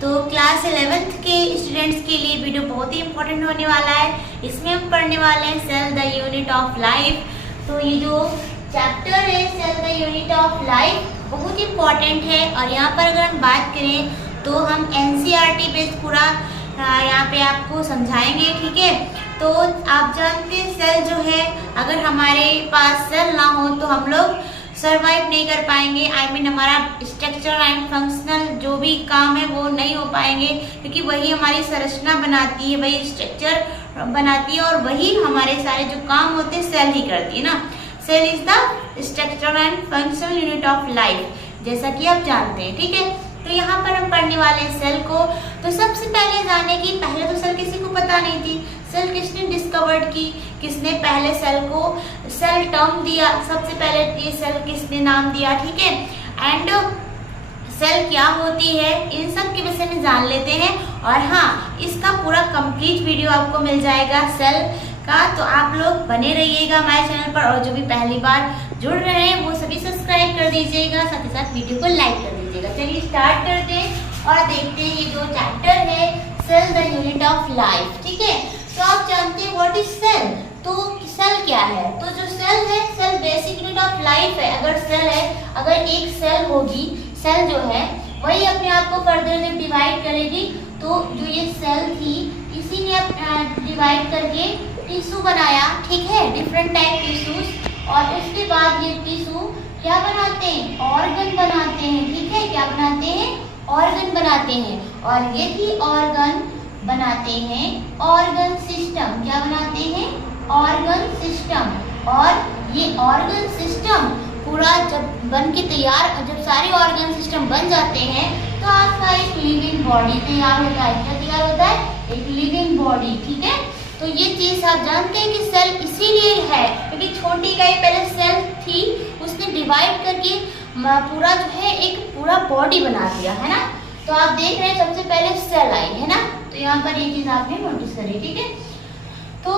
तो class 11th के students के लिए वीडियो बहुत ही इम्पोर्टेंट होने वाला है। इसमें हम पढ़ने वाले हैं cell the unit of life. तो ये जो चैप्टर है cell the unit of life बहुत इम्पोर्टेंट है। और यहाँ पर अगर हम बात करें तो हम NCERT बेस्ड पूरा यहाँ पे आपको समझाएंगे, ठीक है। तो आप जानते हैं सेल जो है, अगर हमारे पास सेल ना हो तो हम लोग सर्वाइव नहीं कर पाएंगे। हमारा स्ट्रक्चर एंड फंक्शनल जो भी काम है वो नहीं हो पाएंगे, क्योंकि वही हमारी संरचना बनाती है, वही स्ट्रक्चर बनाती है और वही हमारे सारे जो काम होते हैं सेल ही करती है ना। Cell is the structure and functional unit of life, जैसा कि आप जानते हैं, ठीक है। तो यहाँ पर हम पढ़ने वाले हैं सेल को। तो सबसे पहले जाने की, पहले तो सेल किसी को पता नहीं थी। सेल किसने डिस्कवर्ड की, किसने पहले सेल को सेल टर्म दिया, सबसे पहले ये सेल किसने नाम दिया, ठीक है। एंड सेल क्या होती है, इन सब के विषय में जान लेते हैं। और हाँ, इसका पूरा कंप्लीट वीडियो आपको मिल जाएगा सेल का, तो आप लोग बने रहिएगा हमारे चैनल पर। और जो भी पहली बार जुड़ रहे हैं वो सभी सब्सक्राइब कर दीजिएगा, साथ ही साथ वीडियो को लाइक कर दीजिएगा। चलिए स्टार्ट करते हैं और देखते हैं ये जो चैप्टर है cell the unit of life, ठीक है। तो आप जानते हैं व्हाट इज सेल। तो सेल क्या है, तो जो सेल है, cell basic unit of life है। अगर सेल है, अगर एक सेल होगी, सेल जो है वही अपने आप को फर्दर जब डिवाइड करेगी, तो जो ये सेल थी इसी ने डिवाइड करके टिश्यू बनाया, ठीक है, डिफरेंट टाइप टिश्यूज। और उसके बाद ये टिश्यू क्या बनाते हैं, ऑर्गन बनाते हैं, ठीक है। क्या बनाते हैं, ऑर्गन बनाते हैं। और यही ऑर्गन बनाते हैं ऑर्गन सिस्टम। क्या बनाते हैं, ऑर्गन सिस्टम। और ये ऑर्गन सिस्टम पूरा जब बन के तैयार, जब सारे ऑर्गन सिस्टम बन जाते हैं तो आपका एक लिविंग बॉडी तैयार होता है। क्या तैयार होता है, एक लिविंग बॉडी, ठीक है। तो ये चीज आप जानते हैं कि सेल इसीलिए है क्योंकि छोटी इकाई पहले सेल थी, उसने डिवाइड करके पूरा जो है एक पूरा बॉडी बना दिया, है ना। तो आप देख रहे हैं सबसे पहले सेल आई, है ना। तो यहाँ पर ये चीज आपने नोटिस करी, ठीक है। तो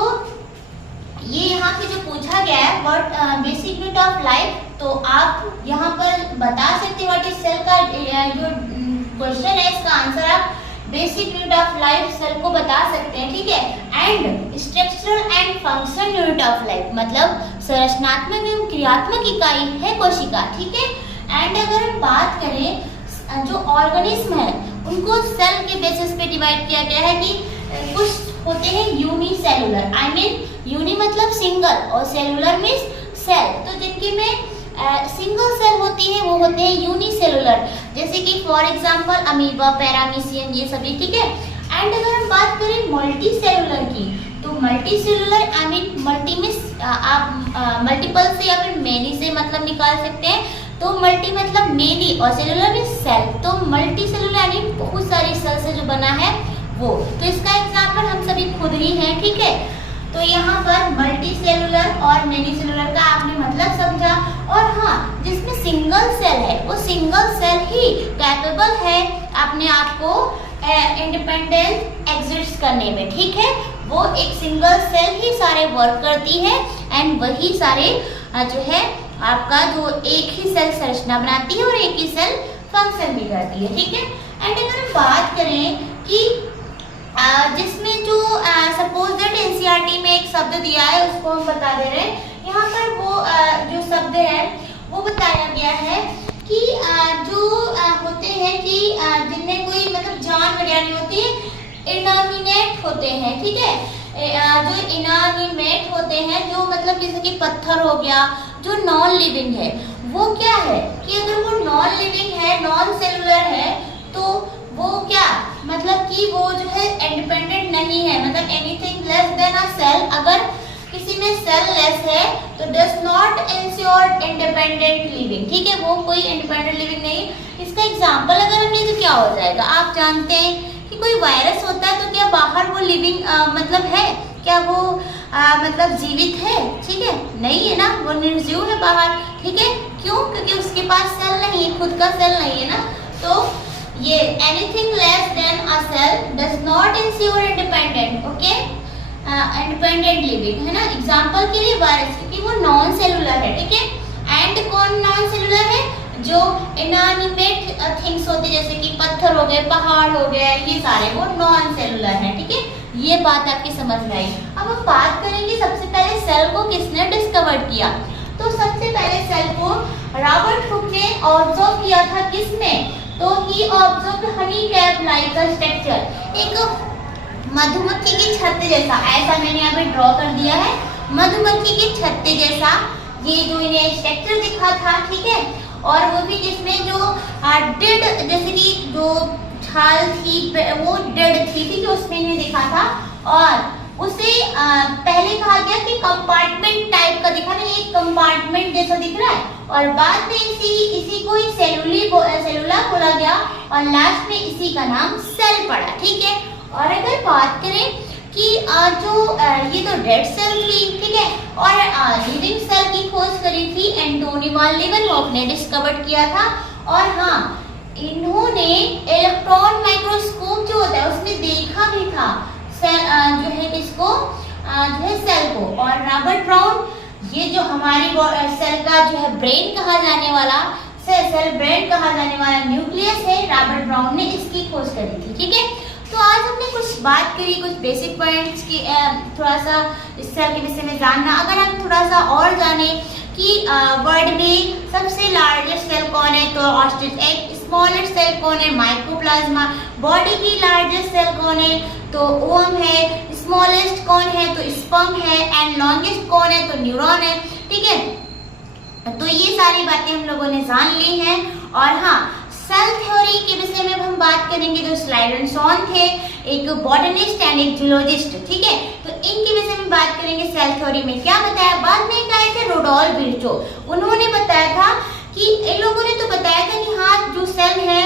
ये यहाँ पे जो पूछा गया है what basic unit of life, तो आप यहाँ पर बता सकते हैं व्हाट इज सेल का जो क्वेश्चन है, इसका आंसर आप basic unit of life cell को बता सकते हैं, ठीक है। And structural and functional unit of life मतलब संरचनात्मक एवं क्रियात्मक इकाई है कोशिका, ठीक है। एंड अगर हम बात करें जो ऑर्गेनिज्म है उनको सेल के बेसिस पे डिवाइड किया गया है कि कुछ होते हैं यूनिसेलुलर, आई मीन यूनि मतलब सिंगल और सेलुलर मीन्स सेल। तो जिनके में सिंगल सेल होती है वो होते हैं यूनिसेलुलर, जैसे कि फॉर एग्जांपल अमीबा, पैरामीशियम, ये सभी, ठीक है। एंड अगर हम बात करें मल्टी सेलुलर की, तो multi cellular I mean multi में आप मल्टीपल से या फिर मेनी से मतलब निकाल सकते हैं। तो मल्टी मतलब मेनी और सेलुलर में सेल, तो मल्टी सेलुलर यानी बहुत सारी सेल से जो बना है वो। तो इसका एग्जांपल हम सभी खुद ही हैं, ठीक है। तो यहाँ पर मल्टी सेलुलर और मेनी सेलुलर का आपने मतलब समझा। और हाँ, जिसमें सिंगल सेल है वो सिंगल सेल ही कैपेबल है अपने आप को इंडिपेंडेंट एग्जिस्ट करने में, ठीक है। वो एक सिंगल सेल ही सारे वर्क करती है एंड वही सारे जो है आपका जो एक ही सेल संरचना बनाती है और एक ही सेल फंक्शन भी करती है, ठीक है। एंड अगर हम बात करें कि जिसमें जो सपोज दैट NCERT में एक शब्द दिया है उसको हम बता दे रहे हैं। यहाँ पर वो जो शब्द है वो बताया गया है कि जो होते हैं कि जिनमें कोई मतलब जान वगैरह नहीं होती है, इनएनिमेट होते हैं, ठीक है। जो इनएनिमेट होते हैं, जो मतलब जैसे कि पत्थर हो गया, जो नॉन लिविंग है, वो क्या है कि अगर वो नॉन लिविंग है, नॉन सेलुलर है, तो वो क्या मतलब कि वो जो है इंडिपेंडेंट नहीं है, मतलब anything less than a cell. अगर किसी में सेल लेस है तो does not ensure independent living, ठीक है, वो कोई इंडिपेंडेंट लिविंग नहीं। इसका एग्जांपल अगर हम लें तो क्या हो जाएगा, आप जानते हैं कि कोई वायरस होता है तो क्या बाहर वो लिविंग मतलब है, क्या वो मतलब जीवित है, ठीक है, नहीं है ना, वो निर्जीव है बाहर, ठीक है। क्यों, क्योंकि उसके पास सेल नहीं है, खुद का सेल नहीं है ना। तो ये anything less than a cell does not ensure independent, okay, independent living, है ना। एग्जांपल के लिए वायरस, क्योंकि वो नॉन सेलुलर है, ठीक है। एंड कौन नॉन सेलुलर है, जो इनएनिमेट थिंग्स होते हैं जैसे कि पत्थर हो गए, पहाड़ हो गए, ये सारे वो नॉन सेलुलर हैं, ठीक है। ये बात आपकी समझ में आई। अब हम बात करेंगे सबसे पहले सेल को किसने डिस्कवर किया। तो सबसे पहले सेल को रॉबर्ट हुक ने ऑब्जर्व किया था। किसने? तो he observed honey cap like a structure, एक मधुमक्खी की छत्ते जैसा, ऐसा मैंने यहाँ पे ड्रॉ कर दिया है, मधुमक्खी की छत्ते जैसा ये जो इन्हें स्ट्रक्चर दिखा था, ठीक है। और वो भी जिसमें जो डेड, जैसे कि जो छाल थी वो डेड थी, ठीक है, उसमें इन्हें दिखा था। और उसे पहले कहा गया कि कंपार्टमेंट टाइप का दिखा, नहीं एक कंपार्टमेंट जैसा दिख रहा है, और बाद में इसी को सेलुला बोला गया, और लास्ट में इसी का नाम सेल पड़ा, ठीक है। और अगर बात करें कि जो ये तो डेड सेल थी, ठीक है, और लिविंग सेल की खोज करी थी एंटोनी वॉन लीवनहॉफ ने, डिस्कवर किया था। और हाँ, इन्होंने इलेक्ट्रॉन माइक्रोस्कोप जो होता है उसमें देखा भी था जो है इसको जो है सेल को। और रॉबर्ट ब्राउन, ये जो हमारी सेल का जो है ब्रेन कहा जाने वाला, सेल ब्रेन कहा जाने वाला न्यूक्लियस है, रॉबर्ट ब्राउन ने इसकी खोज करी थी, ठीक है। तो आज हमने कुछ बात करी, कुछ बेसिक पॉइंट्स की, थोड़ा सा इस सेल के विषय में जानना। अगर हम थोड़ा सा और जाने कि वर्ल्ड में सबसे लार्जेस्ट सेल कौन है, तो ऑस्ट्रिच एग। स्मॉलेस्ट सेल कौन है? माइकोप्लाज्मा। बॉडी की लार्जेस्ट सेल कौन है? तो ओवम है। स्मॉलेस्ट कौन है? तो स्पर्म है। एंड लॉन्गेस्ट कौन है? तो न्यूरॉन है, ठीक है। तो ये सारी बातें हम लोगों ने जान ली हैं। और हाँ, सेल थ्योरी के विषय में हम बात करेंगे। जो स्लाइडेनसॉन थे, एक बॉटनिस्ट एंड एक जूलॉजिस्ट, ठीक है, तो इनके विषय में बात करेंगे। सेल थ्योरी में क्या बताया, बाद में क्या थे रुडोल्फ विर्चो, उन्होंने बताया था कि इन लोगों ने तो बताया था कि हाँ जो सेल है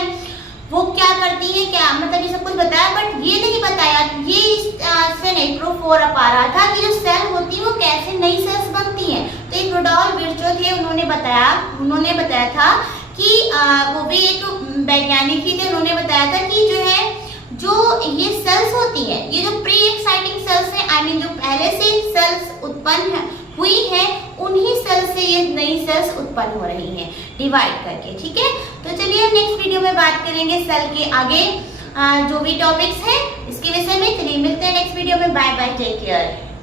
वो क्या करती है, क्या मतलब ये सब कुछ बताया, बट ये नहीं बताया, ये इससे नहीं प्रूफ हो पा रहा था कि जो सेल होती है वो कैसे नई सेल्स बनती हैं। तो एक रुडोल्फ विर्चो थे, उन्होंने बताया था कि वो भी एक वैज्ञानिक ही थे, उन्होंने बताया था कि जो ये सेल्स होती है, ये जो प्री एक्साइटिंग सेल्स है, आई मीन जो पहले से सेल्स उत्पन्न हुई है, उन्हीं सेल्स से ये नई सेल्स उत्पन्न हो रही हैं डिवाइड करके, ठीक है। तो चलिए हम नेक्स्ट वीडियो में बात करेंगे सेल के आगे जो भी टॉपिक्स हैं इसके विषय में। चलिए मिलते हैं नेक्स्ट वीडियो में। Bye bye, take care.